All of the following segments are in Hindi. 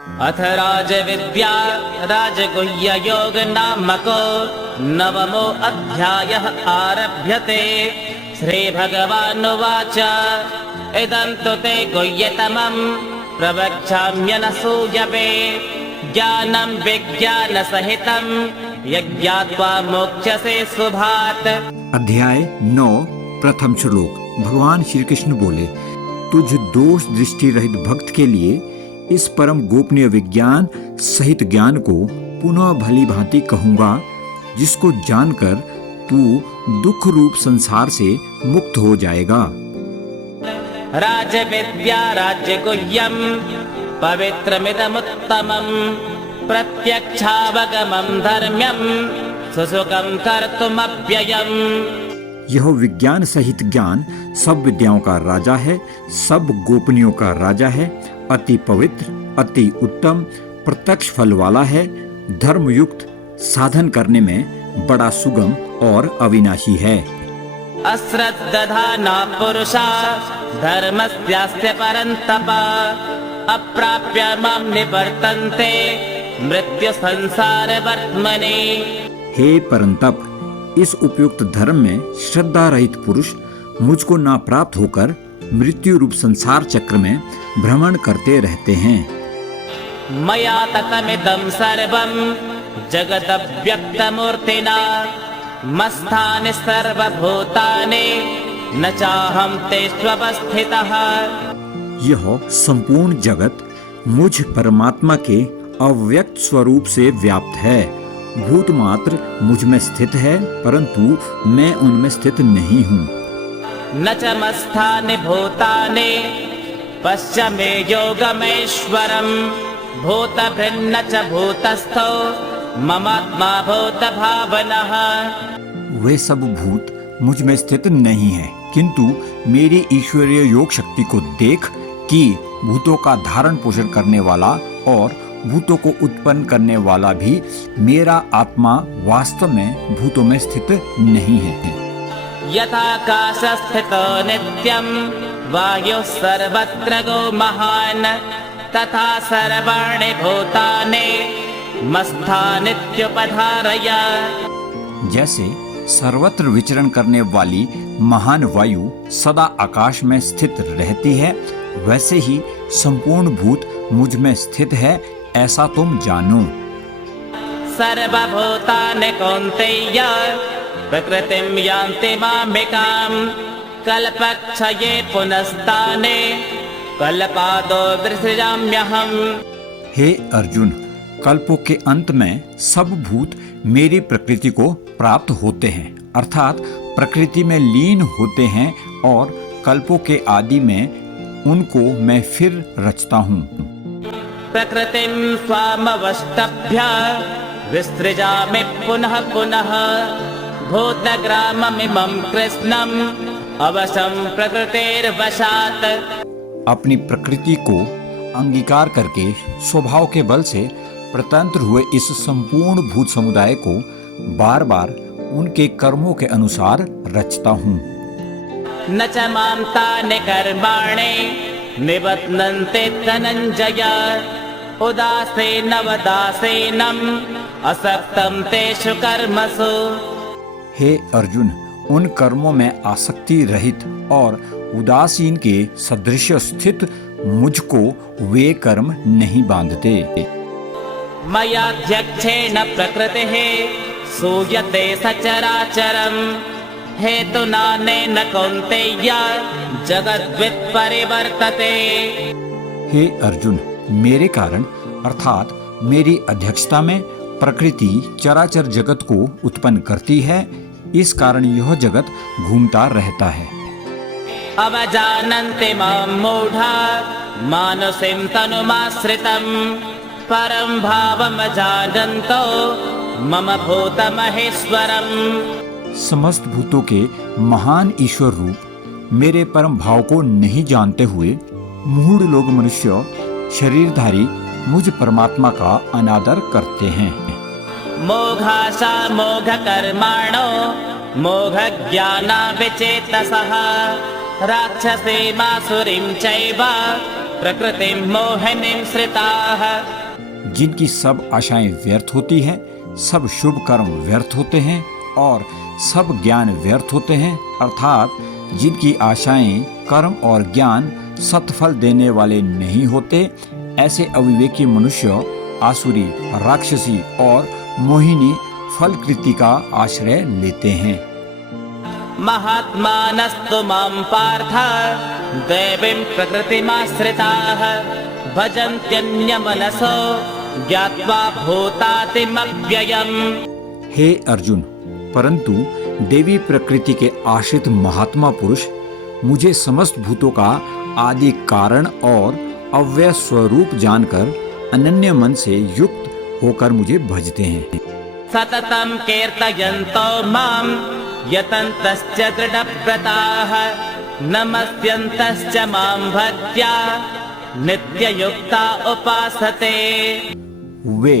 अथ राजविद्या राजगुह्ययोग नामको नवमो अध्यायः आरभ्यते। श्रीभगवानुवाच इदं तु ते गुह्यतमं प्रवक्ष्याम्यनसूयवे ज्ञानं विज्ञानसहितं यज्ञात्वा मोक्ष्यसे शुभात्। अध्याय 9 प्रथम श्लोक। भगवान श्री कृष्ण बोले, तुझ दोष दृष्टि रहित भक्त के लिए इस परम गोपनीय विज्ञान सहित ज्ञान को पुनः भली भांति कहूंगा, जिसको जानकर तू दुख रूप संसार से मुक्त हो जाएगा। राजविद्या राज्यगुह्यं पवित्रमिदमुत्तमं प्रत्यक्षावगमं धर्म्यं सुसुखं कर्तुमव्ययम्। यह विज्ञान सहित ज्ञान सब विद्याओं का राजा है, सब गोपनीयों का राजा है, अति पवित्र, अति उत्तम, प्रत्यक्ष फल वाला है, धर्मयुक्त, साधन करने में बड़ा सुगम और अविनाशी है। अश्रद्धधाना पुरुषा धर्मस्यास्य परन्तप अप्राप्य मां निवर्तन्ते मृत्यु संसार वर्त्मनि। हे परंतप, इस उपयुक्त धर्म में श्रद्धा रहित पुरुष मुझको ना प्राप्त होकर मृत्यु रूप संसार चक्र में भ्रमण करते रहते हैं। मया ततमिदं सर्वं जगदव्यक्तमूर्तिना मत्स्थानि सर्वभूतानि न चाहं तेष्वस्थितः। यह संपूर्ण जगत मुझ परमात्मा के अव्यक्त स्वरूप से व्याप्त है। भूत मात्र मुझ में स्थित है, परंतु मैं उनमें स्थित नहीं हूँ। न च मत्स्थानि भूतानि पश्य मे योगमेश्वरं भूतभृन्न च भूतस्थो ममात्मा भूत भावनः। वे सब भूत मुझ में स्थित नहीं है, किंतु मेरी ईश्वरीय योग शक्ति को देख कि भूतों का धारण पोषण करने वाला और भूतों को उत्पन्न करने वाला भी मेरा आत्मा वास्तव में भूतों में स्थित नहीं है। यथाकाशस्थितो नित्यं वायुः सर्वत्र गो महान् तथा सर्वाणि भूतानि मत्स्थानित्युपधारय। जैसे सर्वत्र विचरण करने वाली महान वायु सदा आकाश में स्थित रहती है, वैसे ही संपूर्ण भूत मुझ में स्थित है, ऐसा तुम जानो। सर्वभूतानि कौन्तेय प्रकृतिं यान्ति मामिकां कल्पक्षये पुनस्ताने कल्पादो विसृजाम्यहम्। हे अर्जुन, कल्पों के अंत में सब भूत मेरी प्रकृति को प्राप्त होते हैं, अर्थात प्रकृति में लीन होते हैं, और कल्पों के आदि में उनको मैं फिर रचता हूँ। प्रकृतिं स्वामवष्टभ्य विसृजामि पुनः पुनः भूतग्राममिमं कृष्णम् अवशं प्रकृतेर्वशात्। अपनी प्रकृति को अंगीकार करके स्वभाव के बल से प्रतंत्र हुए इस संपूर्ण भूत समुदाय को बार बार उनके कर्मों के अनुसार रचता हूँ। न च मां तानि कर्माणि निबध्नन्ति धनञ्जय उदासीनवदासीनम् असक्तं तेषु कर्मसु। हे अर्जुन, उन कर्मों में आसक्ति रहित और उदासीन के सदृश स्थित मुझको वे कर्म नहीं बांधते। मयाध्यक्षेण प्रकृतिः सूयते सचराचरम् हेतुनानेन कौन्तेय जगद्वित्परिवर्तते। हे अर्जुन, मेरे कारण अर्थात मेरी अध्यक्षता में प्रकृति चराचर जगत को उत्पन्न करती है, इस कारण यह जगत घूमता रहता है। अवजानन्ति मां मूढा मानुषीं तनुमाश्रितं परं भावमजानन्तो मम भूतमहेश्वरम्। समस्त भूतों के महान ईश्वर रूप मेरे परम भाव को नहीं जानते हुए मूढ़ लोग मनुष्य शरीरधारी मुझ परमात्मा का अनादर करते हैं। मोघाशा मोघ कर्माणो मोघ ज्ञाना विचेतसः राक्षसीमासुरीं चैव प्रकृतिं मोहिनीं श्रिताः। जिनकी सब आशाएं व्यर्थ होती हैं, सब शुभ कर्म व्यर्थ होते हैं और सब ज्ञान व्यर्थ होते हैं, अर्थात जिनकी आशाएं, कर्म और ज्ञान सत्फल देने वाले नहीं होते, ऐसे अविवेकी मनुष्य आसुरी, राक्षसी और मोहिनी फलकृति का आश्रय लेते हैं। महात्मानस्तु मां पार्थ दैवीं प्रकृतिमाश्रिताः भजन्त्यन्यमनसो ज्ञात्वा भूतातिमव्ययम्। हे अर्जुन, परंतु देवी प्रकृति के आश्रित महात्मा पुरुष मुझे समस्त भूतों का आदि कारण और अव्यय स्वरूप जानकर अनन्य मन से युक्त होकर मुझे भजते हैं। सततं कीर्तयन्तो मां यतन्तश्च दृढव्रताः नमस्यन्तश्च मां भक्त्या नित्ययुक्ता उपासते। वे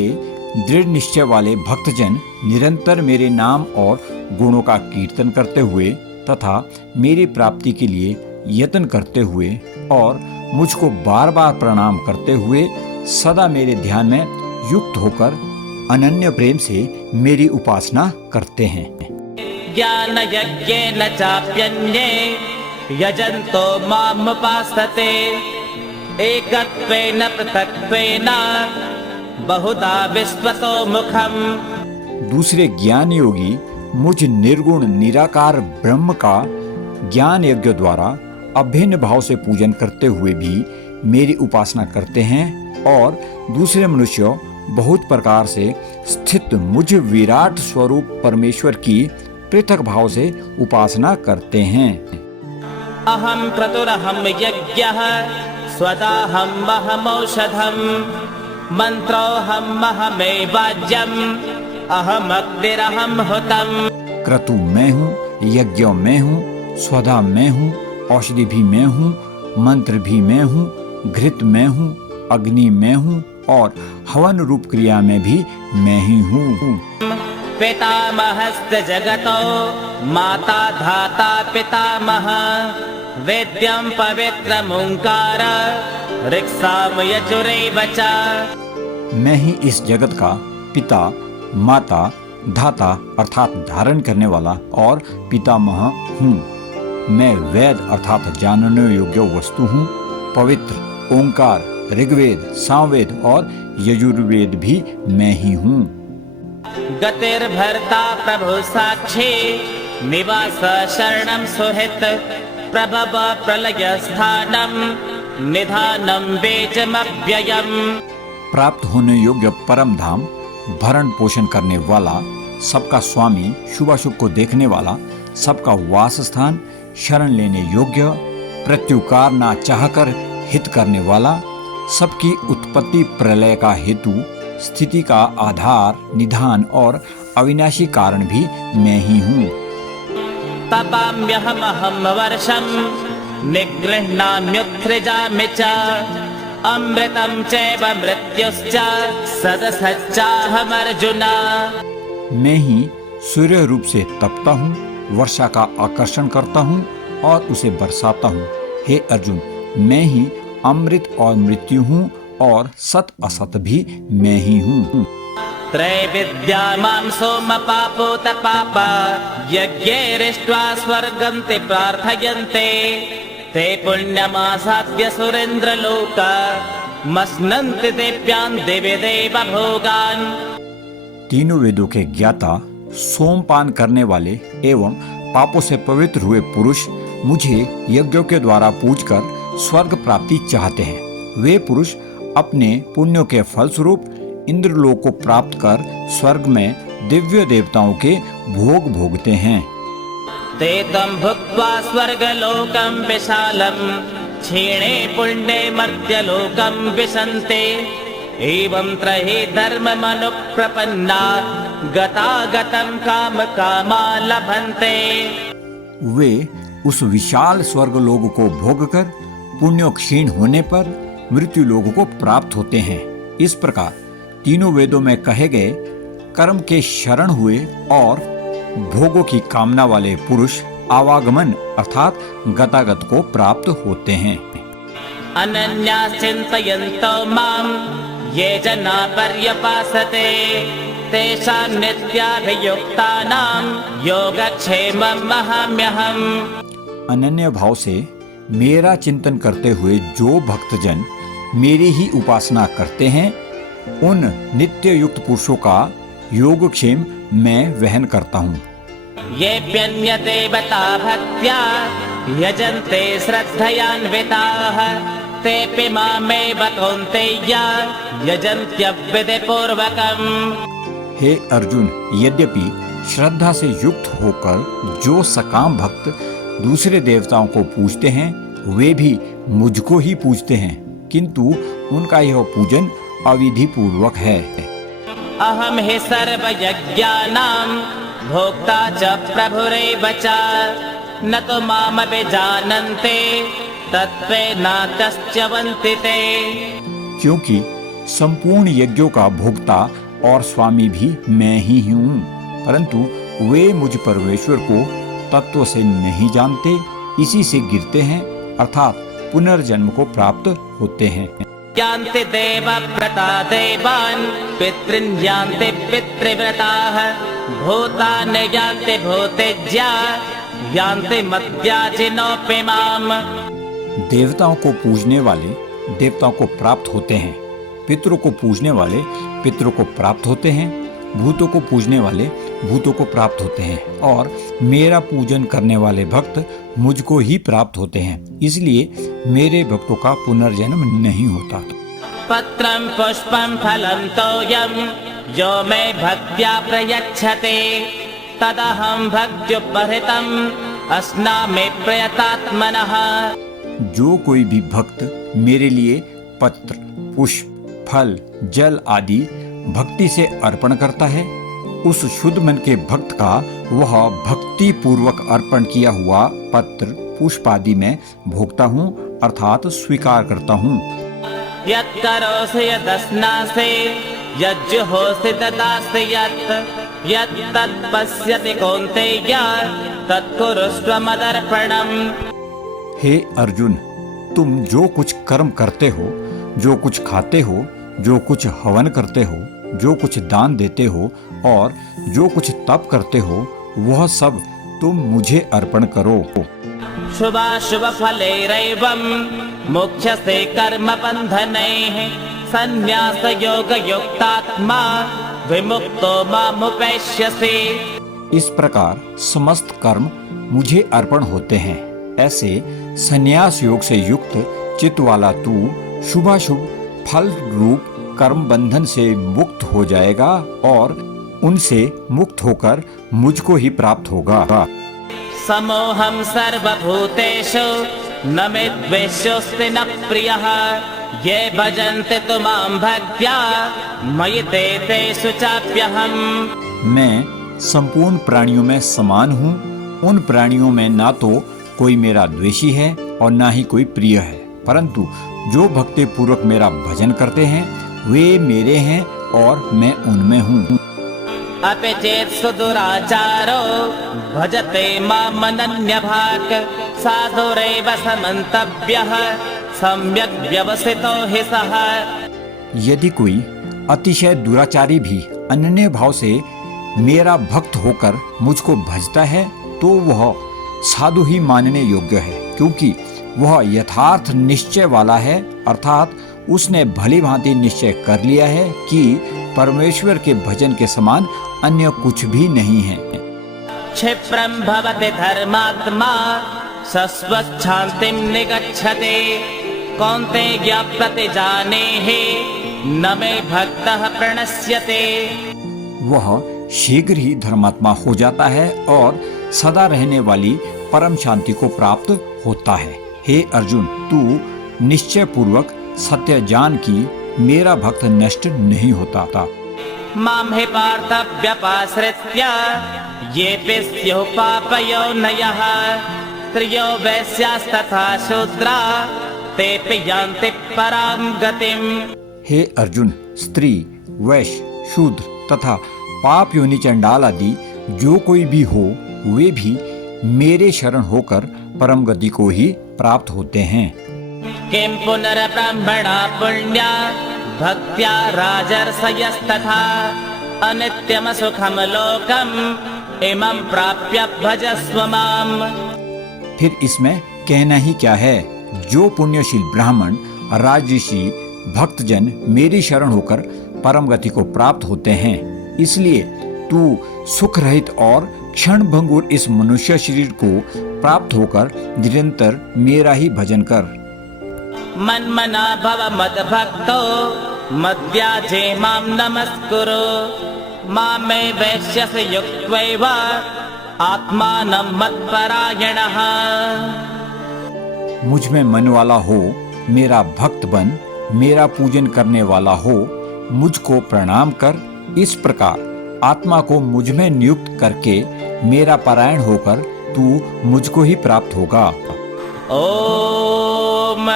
दृढ़ निश्चय वाले भक्तजन निरंतर मेरे नाम और गुणों का कीर्तन करते हुए तथा मेरी प्राप्ति के लिए यत्न करते हुए और मुझको बार बार प्रणाम करते हुए सदा मेरे ध्यान में युक्त होकर अनन्य प्रेम से मेरी उपासना करते हैं। ज्ञान यज्ञेन चाप्यन्ये यजन्तो मामुपासते एकत्वेन पृथक्त्वेन बहुधा विश्वतो मुखम्। दूसरे ज्ञान योगी मुझ निर्गुण निराकार ब्रह्म का ज्ञान यज्ञ द्वारा अभिन्न भाव से पूजन करते हुए भी मेरी उपासना करते हैं और दूसरे मनुष्य बहुत प्रकार से स्थित मुझ विराट स्वरूप परमेश्वर की पृथक भाव से उपासना करते हैं। अहं क्रतुरहं यज्ञः स्वदाहं महमौषधम् मंत्रोऽहं महमेवाज्यम् अहमग्निरहं हुतम्। क्रतु मैं हूँ, यज्ञ मैं हूँ, स्वधा मैं हूँ, औषधि भी मैं हूँ, मंत्र भी मैं हूँ, घृत मैं हूँ, अग्नि मैं हूँ और हवन रूप क्रिया में भी मैं ही हूँ। पितामहश्च जगतो माता धाता पितामह वेद्यं पवित्रमुंकार ऋक्साम यजुरेव च। मैं ही इस जगत का पिता, माता, धाता अर्थात धारण करने वाला और पितामह हूँ। मैं वेद अर्थात जानने योग्य वस्तु हूँ, पवित्र, ओंकार, ऋग्वेद, सामवेद और यजुर्वेद भी मैं ही हूँ। गतिर्भर्ता प्रभु साक्षी निवास शरणं सुहित प्रभव प्रलय स्थानम निधानम बेजमव्ययम्। प्राप्त होने योग्य परम धाम, भरण पोषण करने वाला, सबका स्वामी, शुभाशुभ को देखने वाला, सबका वास स्थान, शरण लेने योग्य, प्रत्युकार ना चाहकर हित करने वाला, सबकी उत्पत्ति प्रलय का हेतु, स्थिति का आधार, निधान और अविनाशी कारण भी मैं ही हूँ। तपाम्यहमहं वर्षं निगृह्णाम्युत्सृजामि च अमृतं चैव मृत्युश्च सदसच्चाहमर्जुन। मैं ही सूर्य रूप से तपता हूँ, वर्षा का आकर्षण करता हूँ और उसे बरसाता हूँ। हे अर्जुन, मैं ही अमृत और मृत्यु हूँ और सत असत भी मैं ही हूँ। त्रैविद्या मां सोमपापोत पापा यज्ञैरिष्ट्वा स्वर्गं ते प्रार्थयन्ते ते पुण्यमासाद्य सुरेन्द्रलोका मस्नन्ति दिव्यान् दिव्य देव भोगान्। तीनों वेदों के ज्ञाता, सोमपान करने वाले एवं पापों से पवित्र हुए पुरुष मुझे यज्ञों के द्वारा पूजकर स्वर्ग प्राप्ति चाहते हैं। वे पुरुष अपने पुण्यों के फलस्वरूप इंद्रलोक को प्राप्त कर स्वर्ग में दिव्य देवताओं के भोग भोगते हैं। ते तं भुक्त्वा स्वर्गलोकं विशालं क्षीणे पुण्ये मर्त्यलोकं विशन्ते एवं त्रही धर्ममनुप्रपन्ना गतागतं काम कामा लभन्ते। वे उस विशाल स्वर्गलोक को भोगकर पुण्य क्षीण होने पर मृत्यु लोक को प्राप्त होते हैं। इस प्रकार तीनों वेदों में कहे गए कर्म के शरण हुए और भोगों की कामना वाले पुरुष आवागमन अर्थात गतागत को प्राप्त होते हैं। अनन्याः चिन्तयन्तो मां ये जना पर्यपासते तेषां नित्याभियुक्तानां योगक्षेमं वहाम्यहम्। अनन्य भाव से मेरा चिंतन करते हुए जो भक्तजन मेरी ही उपासना करते हैं, उन नित्य युक्त पुरुषों का योगक्षेम मैं वहन करता हूँ। येऽप्यन्य देवता भक्त्या यजन्ते श्रद्धयान्विताः तेऽपि मामेव कौन्तेय यजन्त्यविधिपूर्वकम्। हे अर्जुन, यद्यपि श्रद्धा से युक्त होकर जो सकाम भक्त दूसरे देवताओं को पूजते हैं, वे भी मुझको ही पूजते हैं, किंतु उनका यह पूजन अविधि पूर्वक है। अहम हि सर्वयज्ञानां भोक्ता च प्रभुरेव च न तो मामपि जानन्ते तत्त्वेनातश्च्यवन्ति ते। क्योंकि संपूर्ण यज्ञों का भोक्ता और स्वामी भी मैं ही हूँ, परंतु वे मुझ परमेश्वर को तत्व से नहीं जानते, इसी से गिरते हैं, अर्थात पुनर्जन्म को प्राप्त होते हैं। यान्ति देवव्रता देवान् पितॄन् यान्ति पितृव्रताः भूतानि यान्ति भूतेज्या यान्ति मद्याजिनोऽपि माम्। देवताओं को पूजने वाले देवताओं को प्राप्त होते हैं, पितरों को पूजने वाले पितरों को प्राप्त होते हैं, भूतों को पूजने वाले भूतों को प्राप्त होते हैं, और मेरा पूजन करने वाले भक्त मुझको ही प्राप्त होते हैं। इसलिए मेरे भक्तों का पुनर्जन्म नहीं होता। पत्रं पुष्पं फलं तोयं यो मे भक्त्या प्रयच्छते तदहं भक्त्युपहृतम् अस्नामि प्रयतात्मनः। जो कोई भी भक्त मेरे लिए पत्र, पुष्प, फल, जल आदि भक्ति से अर्पण करता है, उस शुद्ध मन के भक्त का वह भक्ति पूर्वक अर्पण किया हुआ पत्र, पुष्प आदि में भोगता हूँ, अर्थात स्वीकार करता हूँ। यत्करोसि यदस्नासि यज्जुहोसि ददासि यत्तत्पश्यति कौन्तेय तत्कुरुष्व मदर्पणम्। हे अर्जुन, तुम जो कुछ कर्म करते हो, जो कुछ खाते हो, जो कुछ हवन करते हो, जो कुछ दान देते हो और जो कुछ तप करते हो, वह सब तुम मुझे अर्पण करो। शुभाशुभ फलैरेवं मोक्षसे कर्म बन्धनैः संन्यास योग युक्तात्मा विमुक्तो मामुपैष्यसि। इस प्रकार समस्त कर्म मुझे अर्पण होते हैं। ऐसे संन्यास योग से युक्त चित्त वाला तू शुभाशुभ फल रूप कर्म बंधन से मुक्त हो जाएगा और उनसे मुक्त होकर मुझको ही प्राप्त होगा। समोहं सर्वभूतेषु न मे द्वेष्योऽस्ति न प्रियः ये भजन्ते तु मां भक्त्या मयि ते तेषु चाप्यहम्। मैं संपूर्ण प्राणियों में समान हूँ। उन प्राणियों में ना तो कोई मेरा द्वेषी है और ना ही कोई प्रिय है, परंतु जो भक्ति पूर्वक मेरा भजन करते हैं वे मेरे हैं और मैं उनमें हूँ। अपि चेत् सुदुराचारो भजते मामनन्यभाक् साधुरेव समन्तव्यः सम्यक् व्यवसितो हि सः। यदि कोई अतिशय दुराचारी भी अनन्य भाव से मेरा भक्त होकर मुझको भजता है तो वह साधु ही मानने योग्य है, क्योंकि वह यथार्थ निश्चय वाला है, अर्थात उसने भली भांति निश्चय कर लिया है कि परमेश्वर के भजन के समान अन्य कुछ भी नहीं है। क्षिप्रं भवति धर्मात्मा सस्वच्छान्तिं निगच्छति कौन्तेय प्रतिजानेहि न मे भक्तः प्रणश्यते। वह शीघ्र ही धर्मात्मा हो जाता है और सदा रहने वाली परम शांति को प्राप्त होता है। हे अर्जुन, तू निश्चय पूर्वक सत्य जान कि मेरा भक्त नष्ट नहीं होता था। मां हि पार्थ व्यपाश्रित्य येऽपि स्युः पापयोनयः स्त्रियो वैश्यास्तथा शूद्रा तेऽपि यान्ति परां गतिम्। हे अर्जुन, स्त्री, वैश्य, शूद्र तथा पाप योनि चंडाल आदि जो कोई भी हो, वे भी मेरे शरण होकर परम गति को ही प्राप्त होते हैं। किं पुनर्ब्रह्मणा पुण्या भक्त्या राजर्षयस्तथा अनित्यमसुखं लोकम् इमं प्राप्य भजस्व माम्। फिर इसमें कहना ही क्या है। जो पुण्यशील ब्राह्मण, राजऋषि, भक्तजन मेरी शरण होकर परम गति को प्राप्त होते हैं, इसलिए तू सुख रहित और क्षण भंगुर इस मनुष्य शरीर को प्राप्त होकर निरंतर मेरा ही भजन कर। मन्मना भव मद्भक्तो मद्याजे मां नमस्कुरु मामे वैश्यसि युक्त्वैव आत्मानं मत्परायणः। मुझ में मन वाला हो, मेरा भक्त बन, मेरा पूजन करने वाला हो, मुझको प्रणाम कर। इस प्रकार आत्मा को मुझ में नियुक्त करके मेरा परायण होकर तू मुझको ही प्राप्त होगा। ओम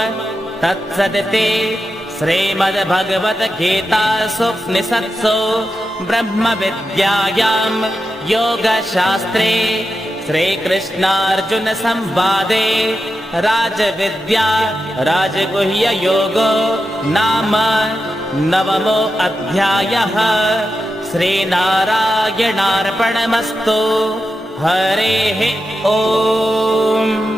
तत्सदिति श्रीमद्भगवद्गीतासु उपनिषत्सु ब्रह्म विद्यायां योगशास्त्रे श्रीकृष्णार्जुन संवादे राजविद्या राजगुह्य योगो नाम 9मो अध्यायः। श्रीनारायणार्पणमस्तु। हरेः ओम।